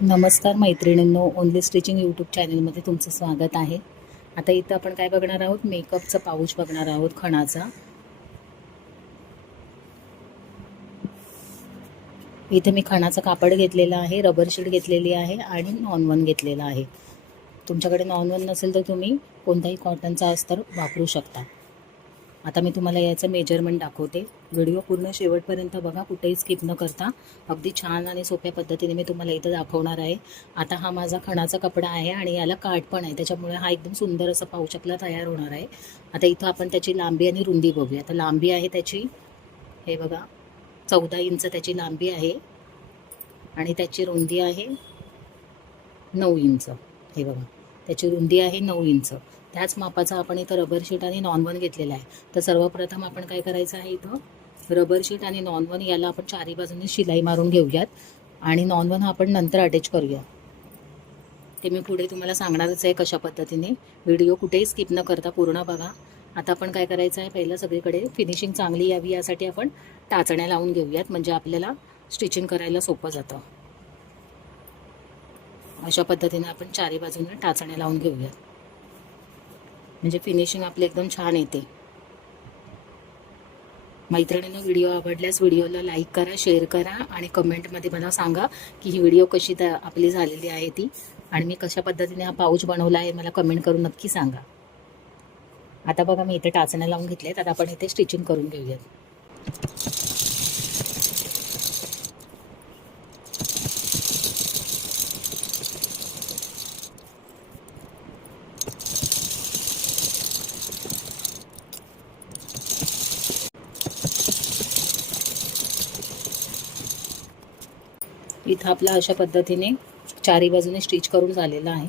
नमस्कार मैत्रिणींनो, only stitching YouTube चॅनलमध्ये तुमचं स्वागत आहे. आता इथं आपण काय बघणार आहोत, मेकअपचा पाऊच बघणार आहोत खणाचा. इथे मी खणाचं कापड घेतलेलं आहे, रबर शीट घेतलेली आहे आणि नॉन-वन घेतलेला आहे. तुमच्याकडे नॉन-वन नसेल तर तुम्ही कोणताही कॉटनचा अस्तर वापरू शकता. आता मी तुम्हाला याचं मेजरमेंट दाखवते. व्हिडिओ पूर्ण शेवटपर्यंत बघा, कुठेही स्किप न करता. अगदी छान आणि सोप्या पद्धतीने मी तुम्हाला इथं दाखवणार आहे. आता हा माझा खणाचा कपडा आहे आणि याला काठ पण आहे, त्याच्यामुळे हा एकदम सुंदर असा पाऊच आपला तयार होणार आहे. आता इथं आपण त्याची लांबी आणि रुंदी बघूया. आता लांबी आहे त्याची, हे बघा, 14 इंच त्याची लांबी आहे आणि त्याची रुंदी आहे 9 इंच. हे बघा, त्याची रुंदी आहे 9 इंच. त्याच मापाचा आपण इथं रबर शीट आणि नॉन-वन घेतलेला आहे. तर सर्वप्रथम आपण काय करायचं आहे, इथं रबर शीट आणि नॉन-वन याला आपण चारी बाजूने शिलाई मारून घेऊयात आणि नॉन-वन हा आपण नंतर अटॅच करूया. ते मी पुढे तुम्हाला सांगणारच आहे कशा पद्धतीने. व्हिडिओ कुठेही स्किप न करता पूर्ण बघा. आता आपण काय करायचं आहे, पहिलं सगळीकडे फिनिशिंग चांगली यावी यासाठी आपण टाचण्या लावून घेऊयात, म्हणजे आपल्याला स्टिचिंग करायला सोपं जातं. अशा पद्धतीने आपण चारी बाजूने टाचण्या लावून घेऊयात, म्हणजे फिनिशिंग आपली एकदम छान येते. मैत्रिणींनो, व्हिडिओ आवडल्यास व्हिडिओला लाईक करा, शेअर करा आणि कमेंटमध्ये मला सांगा की ही व्हिडिओ कशी आपली झालेली आहे ती, आणि मी कशा पद्धतीने हा पाऊच बनवला आहे मला कमेंट करून नक्की सांगा. आता बघा, मी इथे टाचण्या लावून घेतल्यात. आता आपण इथे स्टिचिंग करून घेऊयात. इथं आपला अशा पद्धतीने चारी बाजूने स्टिच करून झालेला आहे.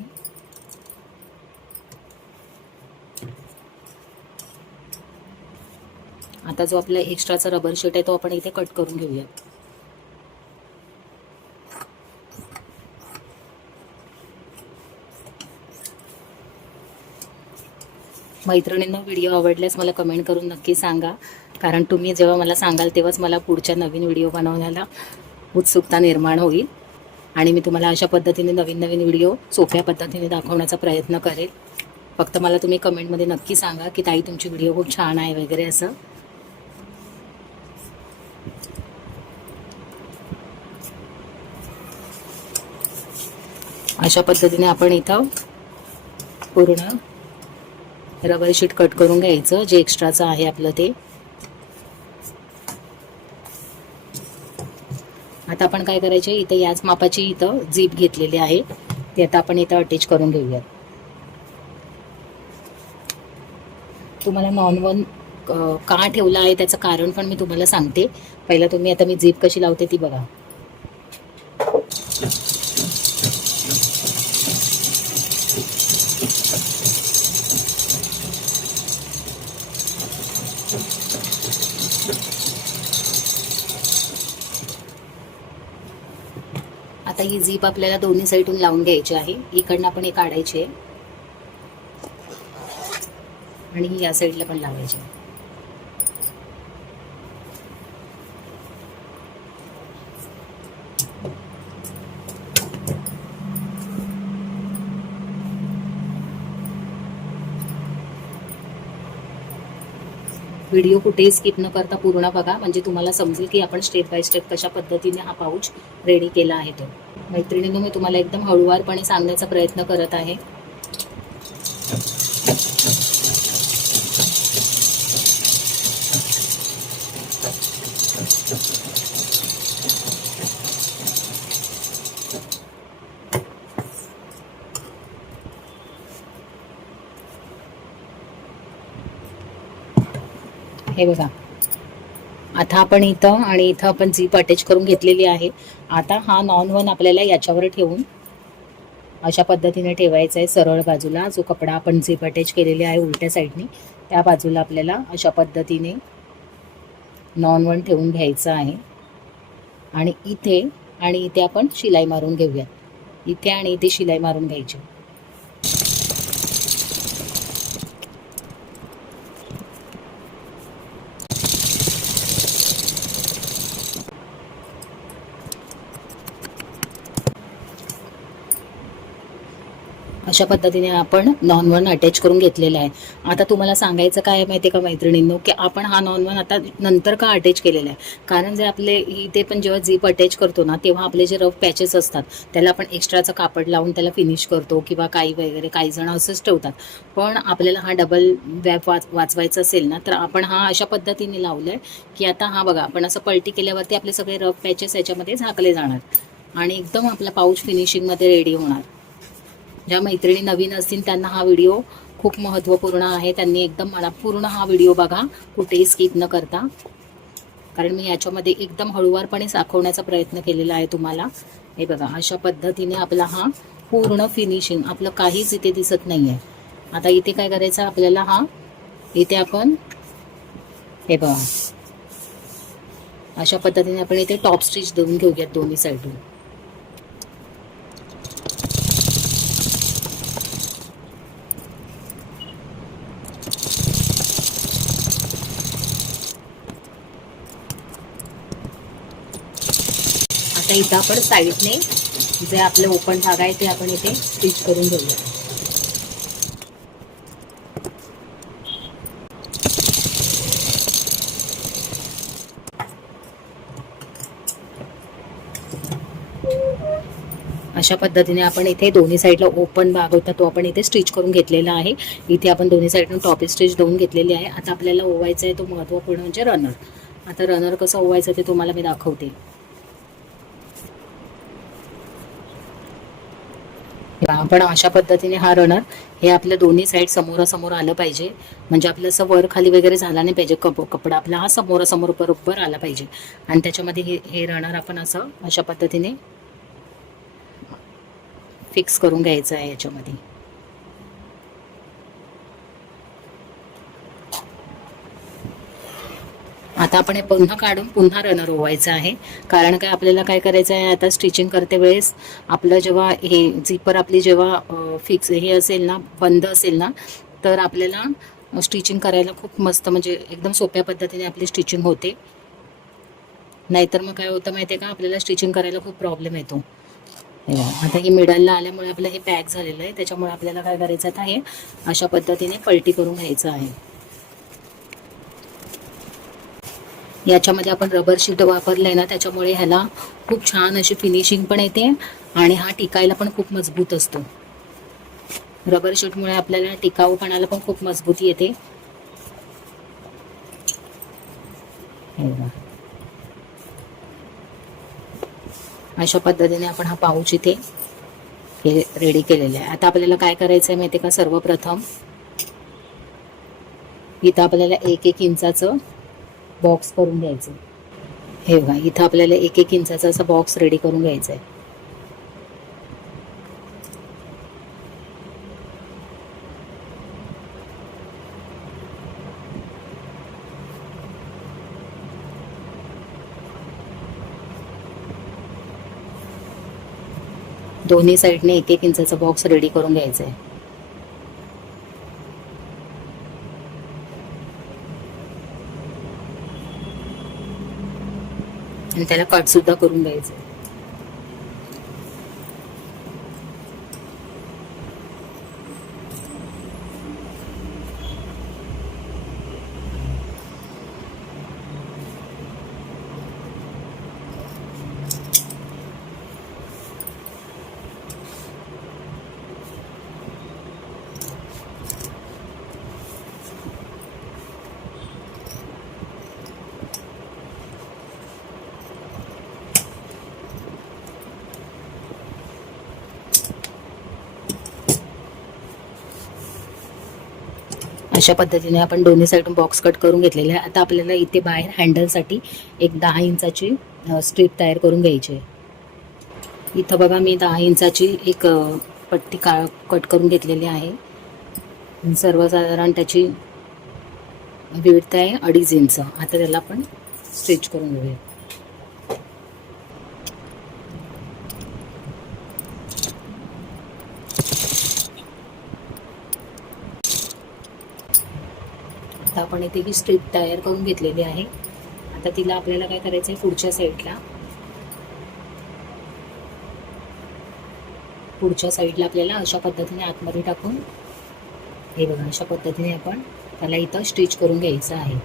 आता जो आपला एक्स्ट्राचा रबर शीट आहे तो आपण इथे कट करून घेऊयात. मैत्रिणींना व्हिडिओ आवडल्यास मला कमेंट करून नक्की सांगा, कारण तुम्ही जेव्हा मला सांगाल तेव्हाच मला पुढच्या नवीन व्हिडिओ बनवण्याला उत्सुकता निर्माण होईल आणि मी तुम्हाला अशा पद्धतीने नवीन नवीन व्हिडिओ सोप्या पद्धतीने दाखवण्याचा प्रयत्न करेल. फक्त मला तुम्ही कमेंटमध्ये नक्की सांगा की ताई तुमची व्हिडिओ खूप छान आहे वगैरे असं. अशा पद्धतीने आपण इथं पूर्ण रबर शीट कट करून घ्यायचं, जे एक्स्ट्राचं आहे आपलं ते. आता आपण काय करायचे, इथं याच मापाची इथं जीप घेतलेली आहे, ते आता आपण इथं अटॅच करून घेऊयात. तुम्हाला नॉन-वन का ठेवला आहे त्याचं कारण पण मी तुम्हाला सांगते. पहिला तुम्ही, आता मी जीप कशी लावते ती बघा. आता ही जीप आपल्याला दोन्ही साईडून लावून घ्यायची आहे. इकडनं आपण हे काढायचे आणि या साईडला पण लावायचे. व्हिडिओ कुठेही स्किप न करता पूर्ण बघा, म्हणजे तुम्हाला समजेल की आपण स्टेप बाय स्टेप कशा पद्धतीने हा पाऊच रेडी केला आहे तो. मैत्रिणींनो, मी तुम्हाला एकदम हळूवारपणे सांगण्याचा प्रयत्न करत आहे. हे बघा, आता आपण इथं आणि इथं आपण जीप अटॅच करून घेतलेली आहे. आता हा नॉन-वन आपल्याला याच्यावर ठेवून अशा पद्धतीने ठेवायचा आहे. सरळ बाजूला जो कपडा आपण जीप अटॅच केलेली आहे उलट्या साईडने, त्या बाजूला आपल्याला अशा पद्धतीने नॉन-वन ठेवून घ्यायचं आहे. आणि इथे आपण शिलाई मारून घेऊयात. इथे आणि इथे शिलाई मारून घ्यायची. अशा पद्धतीने आपण नॉन वन अटॅच करून घेतलेला आहे. आता तुम्हाला सांगायचं काय आहे माहिती आहे का मैत्रिणींनो, की आपण हा नॉन वन आता नंतर का अटॅच केलेला आहे. कारण जे आपले इथे पण जेव्हा झीप अटॅच करतो ना, तेव्हा आपले जे रफ पॅचेस असतात त्याला आपण एक्स्ट्राचं कापड लावून त्याला फिनिश करतो किंवा काही वगैरे काही जण असंच ठेवतात. पण आपल्याला हा डबल व्याप वाचवायचा असेल ना, तर आपण हा अशा पद्धतीने लावला आहे की आता हा बघा, आपण असं पलटी केल्यावरती आपले सगळे रफ पॅचेस याच्यामध्ये झाकले जाणार आणि एकदम आपला पाऊच फिनिशिंगमध्ये रेडी होणार. ज्या मैत्रिणी नवीन असतील त्यांना हा व्हिडिओ खूप महत्त्वपूर्ण आहे. त्यांनी एकदम पूर्ण हा व्हिडिओ बघा, कुठेही स्किप न करता. कारण मी याच्यामध्ये एकदम हळूवारपणे दाखवण्याचा प्रयत्न केलेला आहे तुम्हाला. हे बघा, अशा पद्धतीने आपला हा पूर्ण फिनिशिंग, आपलं काहीच इथे दिसत नाही आहे. आता इथे काय करायचं आपल्याला, हा इथे आपण हे बघा अशा पद्धतीने आपण इथे टॉप स्टिच देऊन घेऊयात दोन्ही साईडून. आता इथं आपण साईडने जे आपले ओपन भाग आहे ते आपण इथे स्टिच करून घेऊया. अशा पद्धतीने आपण इथे दोन्ही साईडला ओपन भाग होता तो आपण इथे स्टिच करून घेतलेला आहे. इथे आपण दोन्ही साईडनं टॉप स्टिच देऊन घेतलेली आहे. आता आपल्याला ओवायचं आहे तो महत्त्वपूर्ण म्हणजे रनर. आता रनर कसं ओवायचं ते तुम्हाला मी दाखवते. आपण अशा पद्धतीने हा रनर हे आपल्या दोन्ही साईड समोरासमोर आलं पाहिजे. म्हणजे आपलं असं वर खाली वगैरे झाला नाही पाहिजे. कपडा आपला हा समोरासमोर बरोबर आला पाहिजे. आणि त्याच्यामध्ये हे रनर आपण असं अशा पद्धतीने फिक्स करून घ्यायचं आहे याच्यामध्ये. आता आपण हे पुन्हा काढून पुन्हा रनर ओवायचं आहे. कारण काय आपल्याला काय करायचं आहे, आता स्टिचिंग करते वेळेस आपलं जेव्हा हे झिपर आपली जेव्हा फिक्स हे असेल ना, बंद असेल ना, तर आपल्याला स्टिचिंग करायला खूप मस्त म्हणजे एकदम सोप्या पद्धतीने आपली स्टिचिंग होते. नाहीतर मग काय होतं माहिती आहे का, आपल्याला स्टिचिंग करायला खूप प्रॉब्लेम येतो. आता हे मिडलला आल्यामुळे आपलं हे पॅक झालेलं आहे. त्याच्यामुळे आपल्याला काय करायचं आता, हे अशा पद्धतीने पलटी करून घ्यायचं आहे. याच्यामध्ये आपण रबर शीट वापरलंय ना, त्याच्यामुळे ह्याला खूप छान अशी फिनिशिंग पण येते आणि हा टिकायला पण खूप मजबूत असतो. रबर शीटमुळे आपल्याला टिकाऊपणाला पण खूप मजबूती येते. अशा पद्धतीने आपण हा पाऊच इथे रेडी केलेला आहे. आता आपल्याला काय करायचं आहे माहिती आहे का, सर्वप्रथम इथं आपल्याला 1-1 इंचाचं बॉक्स करून घ्यायचं. हे बघा, इथं आपल्याला 1-1 इंचाचा असा बॉक्स रेडी करून घ्यायचा आहे. दोन्ही साईडने 1-1 इंचाचा बॉक्स रेडी करून घ्यायचा आहे. आणि त्याला कट सुद्धा करून घ्यायचं आहे. अशा पद्धतीने आपण दोन्ही साईडून बॉक्स कट करून घेतलेले आहे. आता आपल्याला इथे बाहेर हँडलसाठी एक 10 इंचाची स्ट्रीप तयार करून घ्यायची आहे. इथं बघा, मी 10 इंचाची एक पट्टी कट करून घेतलेली आहे. सर्वसाधारण त्याची विड्थ आहे 2.5 इंच. आता त्याला आपण स्टिच करून घेऊया. आता आपण इथे ही स्ट्रीप तयार करून घेतलेली आहे. आता तिला आपल्याला काय करायचं आहे, पुढच्या साईडला पुढच्या साईडला आपल्याला अशा पद्धतीने आतमध्ये टाकून हे बघा अशा पद्धतीने आपण त्याला इथं स्टिच करून घ्यायचं आहे.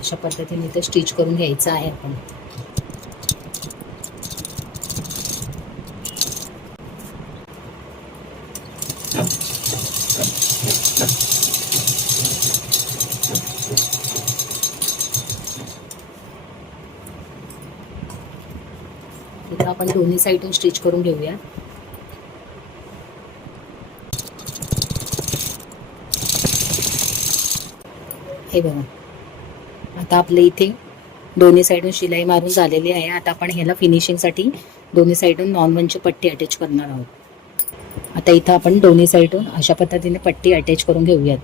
अशा पद्धतीने इथं स्टिच करून घ्यायचं आहे आपण. इथं आपण दोन्ही साईडून स्टिच करून घेऊया. हे बघा आता आपले इथे दोन्ही साईडून शिलाई मारून झालेली आहे. आता आपण ह्याला फिनिशिंगसाठी दोन्ही साईडून नॉन-1ची पट्टी अटॅच करणार आहोत. आता इथं आपण दोन्ही साईडून अशा पद्धतीने पट्टी अटॅच करून घेऊयात.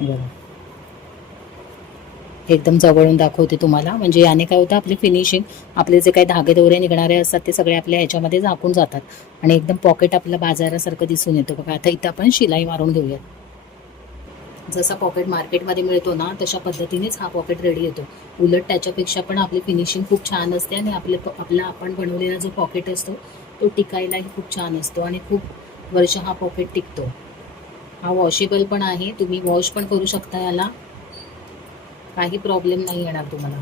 बघा एकदम जवळून दाखवते तुम्हाला, म्हणजे याने काय होतं आपली फिनिशिंग, आपले जे काही धागे दोरे निघणारे असतात ते सगळे आपल्या ह्याच्यामध्ये झाकून जातात आणि एकदम पॉकेट आपलं बाजारासारखं दिसून येतं. बघा आता इथं आपण शिलाई मारून घेऊयात. जसा पॉकेट मार्केटमध्ये मिळतो ना तशा पद्धतीनेच हा पॉकेट रेडी येतो. उलट त्याच्यापेक्षा पण आपली फिनिशिंग खूप छान असते आणि आपला आपण बनवलेला जो पॉकेट असतो तो टिकायलाही खूप छान असतो आणि खूप वर्ष हा पॉकेट टिकतो. हा वॉशेबल पण आहे, तुम्ही वॉश पण करू शकता, याला काही प्रॉब्लेम नाही येणार तुम्हाला.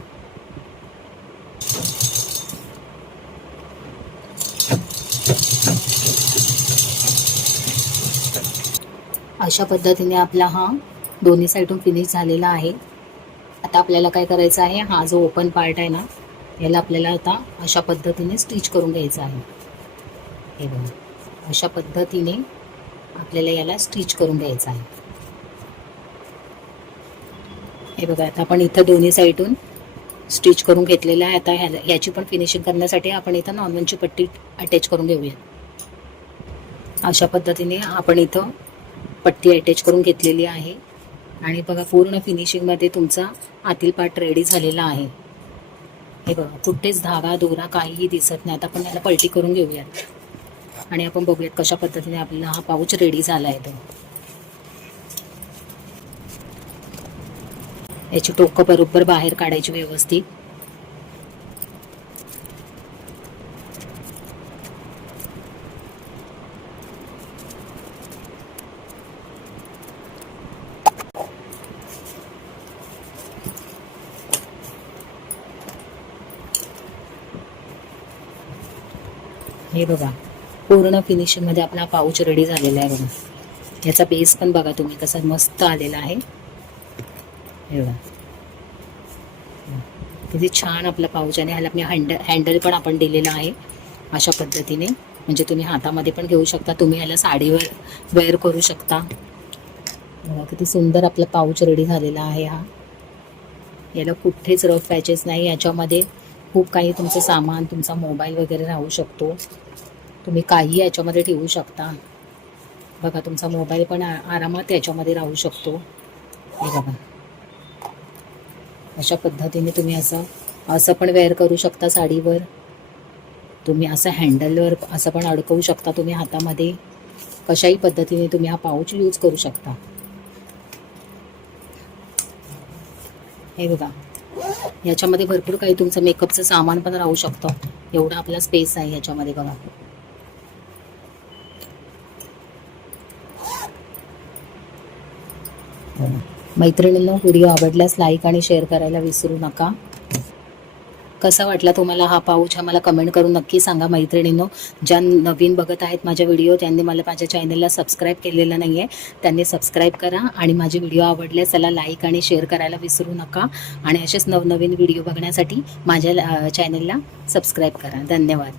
अशा पद्धतीने आपला हा दोन्ही साईडून फिनिश झालेला आहे. आता आपल्याला काय करायचं आहे, हा जो ओपन पार्ट आहे ना याला आपल्याला आता अशा पद्धतीने स्टिच करून घ्यायचं आहे. हे बघा अशा पद्धतीने आपल्याला याला स्टिच करून घ्यायचं आहे. हे बघा आता आपण इथं दोन्ही साईडून स्टिच करून घेतलेलं आहे. आता याची पण फिनिशिंग करण्यासाठी आपण इथं नॉन-1ची पट्टी अटॅच करून घेऊया. अशा पद्धतीने आपण इथं पट्टी अटॅच करून घेतलेली आहे आणि बघा पूर्ण फिनिशिंगमध्ये तुमचा आतील पार्ट रेडी झालेला आहे. हे बघा कुठेच धागा दोरा काहीही दिसत नाही. आता आपण याला पलटी करून घेऊयात आणि आपण बघूयात कशा पद्धतीने आपल्याला हा पाऊच रेडी झाला आहे. तो याची टोकं बरोबर बाहेर काढायची व्यवस्थित. हे बघा पूर्ण फिनिशिंगमध्ये आपला पाऊच रेडी झालेला आहे. बघा याचा बेस पण बघा तुम्ही कसा मस्त आलेला आहे. हे बघा किती छान आपला पाऊच आणि ह्याला मी हँडल पण आपण दिलेला आहे अशा पद्धतीने, म्हणजे तुम्ही हातामध्ये पण घेऊ शकता, तुम्ही ह्याला साडीवर वेअर करू शकता. बघा किती सुंदर आपला पाऊच रेडी झालेला आहे. हा याला कुठेच रफ पॅचेस नाही. याच्यामध्ये खूप काही तुमचं सामान, तुमचा मोबाईल वगैरे राहू शकतो, तुम्ही काही याच्यामध्ये ठेवू शकता. बघा तुमचा मोबाईल पण आरामात याच्यामध्ये राहू शकतो. हे बघा अशा पद्धतीने तुम्ही असं पण वेअर करू शकता साडीवर. तुम्ही असं हँडलवर असं पण अडकवू शकता तुम्ही हातामध्ये. कशाही पद्धतीने तुम्ही हा पाऊच यूज करू शकता. हे बघा याच्यामध्ये भरपूर काही तुमचं मेकअपचं सामान पण राहू शकतं. एवढा आपला स्पेस आहे याच्यामध्ये. बघा मैत्रिणींनो, व्हिडिओ आवडल्यास लाईक आणि शेअर करायला विसरू नका. कसा वाटला तुम्हाला हा पाऊच, हा मला कमेंट करून नक्की सांगा. मैत्रिणींनो, ज्या नवीन बघत आहेत माझ्या व्हिडिओ त्यांनी माझ्या चॅनलला सबस्क्राईब केलेलं नाही आहे, त्यांनी सबस्क्राईब करा आणि माझे व्हिडिओ आवडल्यास त्याला लाईक आणि शेअर करायला विसरू नका. आणि असेच नवनवीन व्हिडिओ बघण्यासाठी माझ्या चॅनलला सबस्क्राईब करा. धन्यवाद.